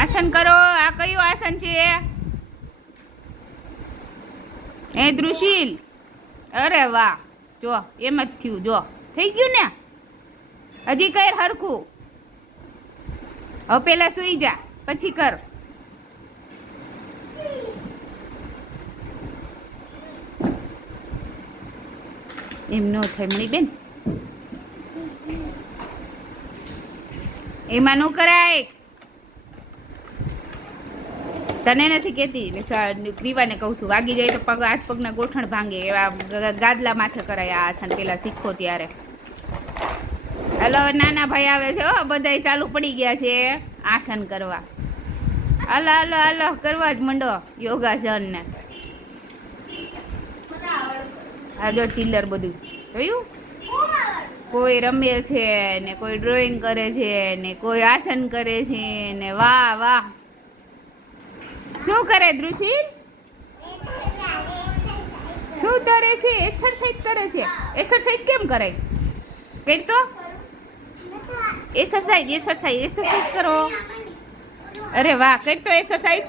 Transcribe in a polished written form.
આસન કરો. આ કયું આસન છે? એ દૃશીલ, અરે વાહ, જો એમ જ થયું, જો થઈ ગયું ને. હજી કર હરખું. હવે પેલા સૂઈ જા પછી કર. એમ ન થાય મણીબેન, એમાં ન કરાય. તને નથી કહેતી, દીવાને કહું છું. વાગી જાય તો પગ, હાથ પગના ગોઠણ ભાંગે. એવા ગાદલા માથે કરાય આ આસન, પેલા શીખો ત્યારે. હાલો, હવે નાના ભાઈ આવે છે. હો, બધાય ચાલુ પડી ગયા છે આસન કરવા. હાલો હાલો હાલો, કરવા જ મંડો યોગાસન ને. આ જો ચિલ્લર બધું જોયું. કોઈ રમે છે ને, કોઈ ડ્રોઈંગ કરે છે ને, કોઈ આસન કરે છે ને. વાહ વાહ. શું કરે દૃશીલ? શું કરે છે? એક્સરસાઇઝ કરે છે. એક્સરસાઇઝ કેમ કરે? કર તો એક્સરસાઇઝ, એક્સરસાઇઝ, એક્સરસાઇઝ કરો. અરે વાહ, કર તો એક્સરસાઇઝ.